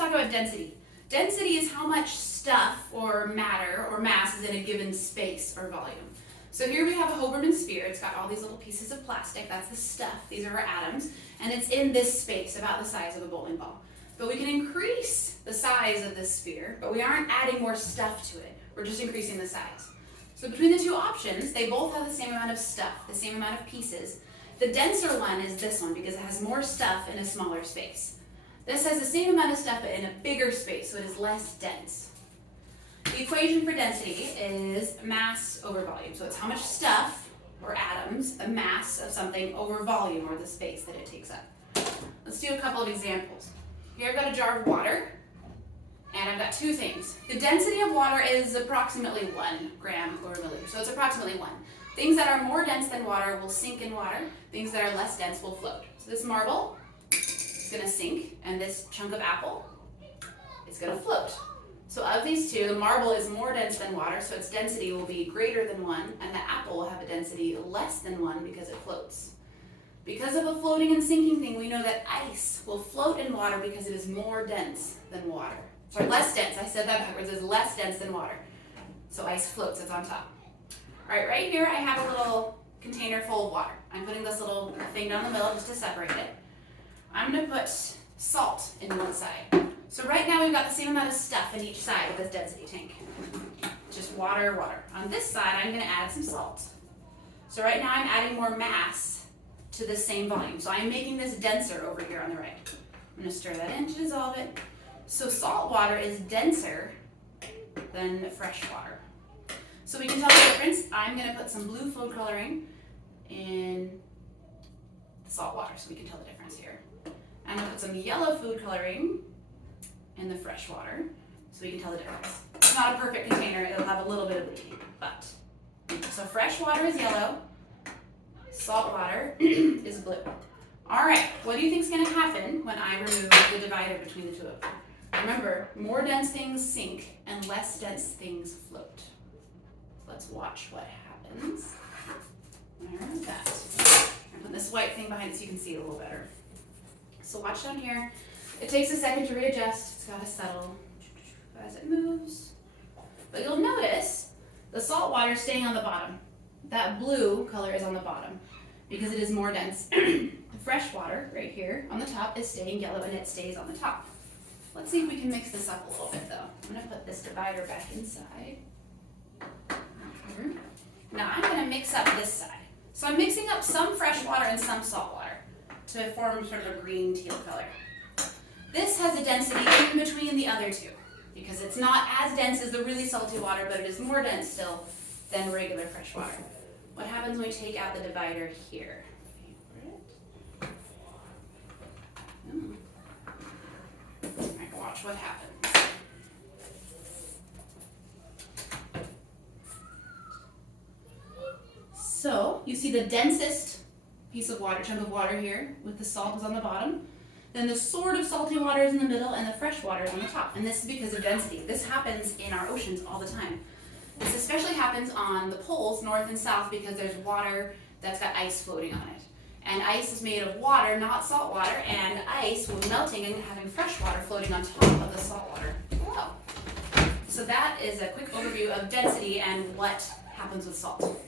talk about density. Density is how much stuff or matter or mass is in a given space or volume. So here we have a Hoberman sphere. It's got all these little pieces of plastic. That's the stuff. These are our atoms. And it's in this space, about the size of a bowling ball. But we can increase the size of this sphere, but we aren't adding more stuff to it. We're just increasing the size. So between the two options, they both have the same amount of stuff, the same amount of pieces. The denser one is this one because it has more stuff in a smaller space. This has the same amount of stuff but in a bigger space, so it is less dense. The equation for density is mass over volume. So it's how much stuff, or atoms, a mass of something over volume, or the space that it takes up. Let's do a couple of examples. Here I've got a jar of water, and I've got two things. The density of water is approximately 1 gram per milliliter, so it's approximately 1. Things that are more dense than water will sink in water. Things that are less dense will float. So this marble is going to sink, and this chunk of apple is going to float. So of these two, the marble is more dense than water, so its density will be greater than 1, and the apple will have a density less than 1 because it floats. Because of the floating and sinking thing, we know that ice will float in water because it is more dense than water. Sorry, less dense. I said that backwards. It's less dense than water. So ice floats. It's on top. All right, right here I have a little container full of water. I'm putting this little thing down the middle just to separate it. I'm going to put salt in one side. So right now we've got the same amount of stuff in each side of this density tank. Just water, water. On this side, I'm going to add some salt. So right now I'm adding more mass to the same volume. So I'm making this denser over here on the right. I'm going to stir that in to dissolve it. So salt water is denser than fresh water. So we can tell the difference. I'm going to put some blue food coloring in the salt water so we can tell the difference here. I'm going to put some yellow food coloring in the fresh water so we can tell the difference. It's not a perfect container. It'll have a little bit of bleeding, but. So fresh water is yellow. Salt water is blue. All right, what do you think is going to happen when I remove the divider between the two of them? Remember, more dense things sink and less dense things float. Let's watch what happens. There's that. I'm putting this white thing behind it so you can see it a little better. So watch down here. It takes a second to readjust. It's got to settle as it moves. But you'll notice the salt water is staying on the bottom. That blue color is on the bottom because it is more dense. The fresh water right here on the top is staying yellow and it stays on the top. Let's see if we can mix this up a little bit though. I'm going to put this divider back inside. Now I'm going to mix up this side. So I'm mixing up some fresh water and some salt water to form sort of a green teal color. This has a density in between the other two because it's not as dense as the really salty water, but it is more dense still than regular fresh water. What happens when we take out the divider here? All right, watch what happens. So you see the densest piece of water, chunk of water here with the salt is on the bottom. Then the sort of salty water is in the middle and the fresh water is on the top. And this is because of density. This happens in our oceans all the time. This especially happens on the poles, north and south, because there's water that's got ice floating on it. And ice is made of water, not salt water, and ice will be melting and having fresh water floating on top of the salt water below. So that is a quick overview of density and what happens with salt.